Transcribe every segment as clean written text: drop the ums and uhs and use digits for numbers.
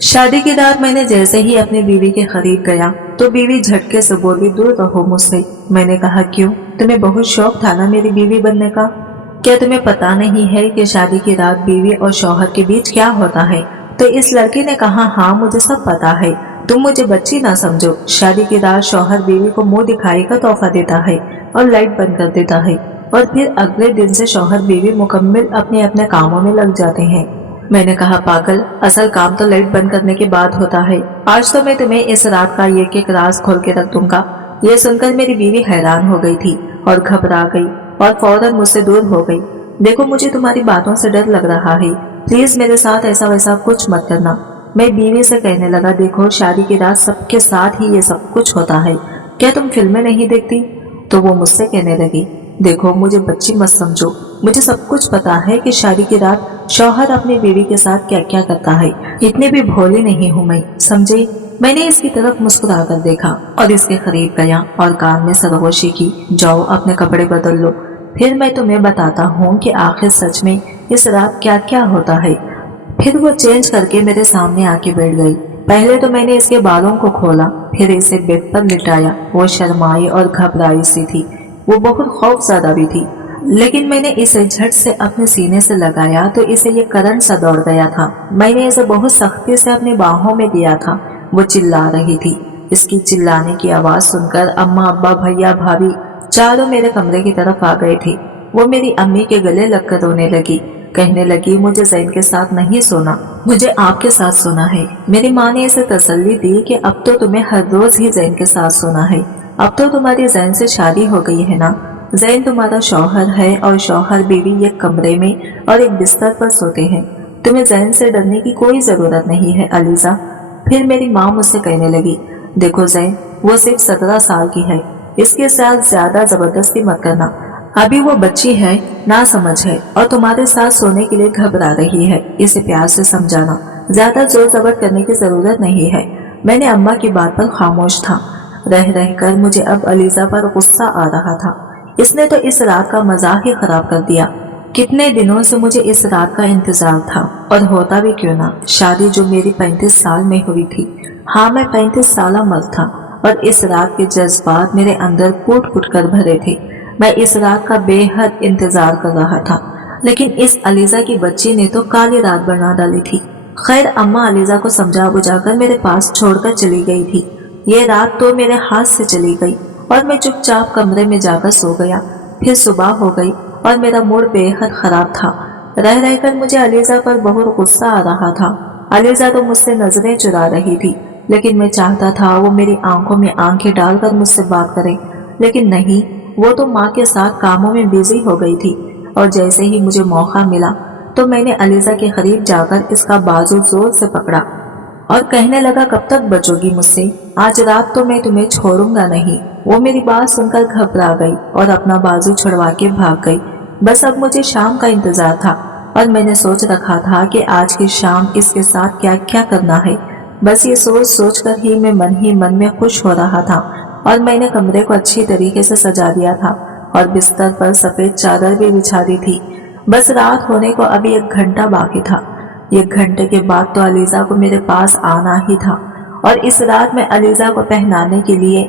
शादी की रात मैंने जैसे ही अपनी बीवी के करीब गया तो बीवी झटके से बोली, दूर रहो मुझसे। मैंने कहा, क्यों? तुम्हें बहुत शौक था ना मेरी बीवी बनने का? क्या तुम्हें पता नहीं है कि शादी की रात बीवी और शौहर के बीच क्या होता है? तो इस लड़की ने कहा, हाँ मुझे सब पता है, तुम मुझे बच्ची ना समझो। शादी की रात शौहर बीवी को मुंह दिखाई का तोहफा देता है और लाइट बंद कर देता है, और फिर अगले दिन से शौहर बीवी मुकम्मल अपने अपने कामों में लग जाते हैं। मैंने कहा, पागल, असल काम तो लाइट बंद करने के बाद होता है। आज तो मैं तुम्हें इस रात का एक एक राज खोल के रख दूंगा। ये सुनकर मेरी बीवी हैरान हो गई थी और घबरा गई और फौरन मुझसे दूर हो गई। देखो, मुझे तुम्हारी बातों से डर लग रहा है, प्लीज मेरे साथ ऐसा वैसा कुछ मत करना। मैं बीवी से कहने लगा, देखो शादी की रात सबके साथ ही ये सब कुछ होता है, क्या तुम फिल्में नहीं देखती? तो वो मुझसे कहने लगी, देखो मुझे बच्ची मत समझो, मुझे सब कुछ पता है कि शादी की रात शौहर अपनी बीवी के साथ क्या क्या करता है। इतनी भी भोली नहीं हूँ मैं, समझे? मैंने इसकी तरफ मुस्कुरा कर देखा और इसके करीब गया और कान में सरगोशी की, जाओ अपने कपड़े बदल लो, फिर मैं तुम्हें बताता हूँ कि आखिर सच में इस रात क्या क्या होता है। फिर वो चेंज करके मेरे सामने आके बैठ गई। पहले तो मैंने इसके बालों को खोला, फिर इसे बेड पर लिटाया। वो शर्माई और घबराई सी थी, वो बहुत खौफज़दा भी थी, लेकिन मैंने इसे झट से अपने सीने से लगाया तो इसे ये करंट सा दौड़ गया था। मैंने इसे बहुत सख्ती से अपनी बाहों में दिया था। वो चिल्ला रही थी। इसकी चिल्लाने की आवाज सुनकर अम्मा, अब्बा, भैया, भाभी चारों मेरे कमरे की तरफ आ गए थे। वो मेरी अम्मी के गले लगकर रोने लगी, कहने लगी, मुझे ज़ैन के साथ नहीं सोना, मुझे आपके साथ सोना है। मेरी माँ ने इसे तसल्ली दी कि अब तो तुम्हें हर रोज ही ज़ैन के साथ सोना है, अब तो तुम्हारी ज़ैन से शादी हो गई है ना, ज़ैन तुम्हारा शौहर है और शौहर बीवी एक कमरे में और एक बिस्तर पर सोते हैं, तुम्हें ज़ैन से डरने की कोई ज़रूरत नहीं है अलीज़ा। फिर मेरी माँ मुझसे कहने लगी, देखो ज़ैन, वो सिर्फ 17 साल की है, इसके साथ ज़्यादा ज़बरदस्ती मत करना, अभी वो बच्ची है, ना समझ है और तुम्हारे साथ सोने के लिए घबरा रही है, इसे प्यार से समझाना, ज्यादा जोर जबर करने की जरूरत नहीं है। मैंने अम्मा की बात पर खामोश था। रह रहकर मुझे अब अलीजा पर गुस्सा आ रहा था। इसने तो इस रात का मजाक ही खराब कर दिया। कितने दिनों से मुझे इस रात का इंतजार था, और होता भी क्यों ना, शादी जो मेरी 35 साल में हुई थी। हाँ, मैं 35 साल मर्द था और इस रात के जज्बात मेरे अंदर कूट कूट कर भरे थे। मैं इस रात का बेहद इंतजार कर रहा था, लेकिन इस अलीजा की बच्ची ने तो काली रात बना डाली थी। खैर, अम्मा अलीजा को समझा बुझाकर मेरे पास छोड़कर चली गई थी। ये रात तो मेरे हाथ से चली गई और मैं चुपचाप कमरे में जाकर सो गया। फिर सुबह हो गई और मेरा मूड बेहद खराब था। रह रहकर मुझे अलीजा पर बहुत गुस्सा आ रहा था। अलीजा तो मुझसे नजरें चुरा रही थी, लेकिन मैं चाहता था वो मेरी आंखों में आंखें डालकर मुझसे बात करे, लेकिन नहीं, वो तो माँ के साथ कामों में बिजी हो गई थी। और जैसे ही मुझे मौका मिला तो मैंने अलीजा के करीब जाकर इसका बाजू जोर से पकड़ा और कहने लगा, कब तक बचोगी मुझसे? आज रात तो मैं तुम्हें छोड़ूंगा नहीं। वो मेरी बात सुनकर घबरा गई और अपना बाजू छुड़वा के भाग गई। बस अब मुझे शाम का इंतजार था और मैंने सोच रखा था कि आज की शाम इसके साथ क्या क्या करना है। बस ये सोच सोच कर ही मन में खुश हो रहा था। और मैंने कमरे को अच्छी तरीके से सजा दिया था और बिस्तर पर सफेद चादर भी बिछा दी थी। बस रात होने को अभी 1 घंटा बाकी था। 1 घंटे के बाद तो अलीजा को मेरे पास आना ही था, और इस रात मैं अलीजा को पहनाने के लिए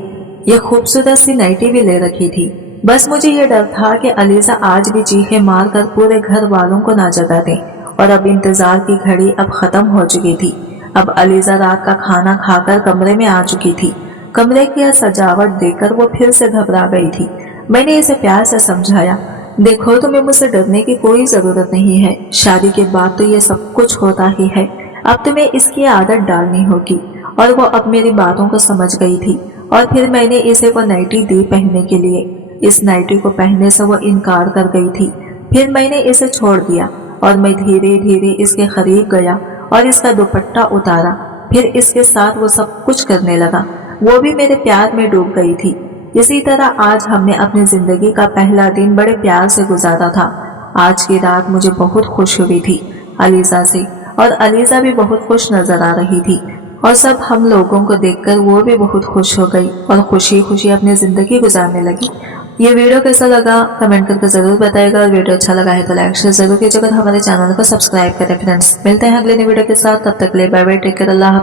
ये खूबसूरत सी नाइटी भी ले रखी थी। बस मुझे ये डर था कि अलीजा आज भी चीखें मार कर पूरे घर वालों को ना जगा दे। और अब इंतजार की घड़ी अब खत्म हो चुकी थी। अब अलीजा रात का खाना खाकर कमरे में आ चुकी थी। कमरे की सजावट देखकर वो फिर से घबरा गई थी। मैंने इसे प्यार से समझाया, देखो तुम्हें मुझसे डरने की कोई जरूरत नहीं है, शादी के बाद तो ये सब कुछ होता ही है, अब तुम्हें इसकी आदत डालनी होगी। और वो अब मेरी बातों को समझ गई थी। और फिर मैंने इसे वो नाइटी दी पहनने के लिए। इस नाइटी को पहनने से वो इनकार कर गई थी। फिर मैंने इसे छोड़ दिया और मैं धीरे धीरे इसके करीब गया और इसका दुपट्टा उतारा। फिर इसके साथ वो सब कुछ करने लगा। वो भी मेरे प्यार में डूब गई थी। इसी तरह आज हमने अपनी जिंदगी का पहला दिन बड़े प्यार से गुजारा था। आज की रात मुझे बहुत खुश हुई थी अलीजा से, और अलीजा भी बहुत खुश नजर आ रही थी। और सब हम लोगों को देखकर वो भी बहुत खुश हो गई और खुशी खुशी अपनी जिंदगी गुजारने लगी। ये वीडियो कैसा लगा कमेंट करके जरूर बताएगा, और वीडियो अच्छा लगा है तो लाइक शेयर जरूर कीजिएगा, हमारे चैनल को सब्सक्राइब करें फ्रेंड्स। मिलते हैं अगले वीडियो के साथ, तब तक के लिए बाय बाय, टेक केयर, अल्लाह हाफ़िज़।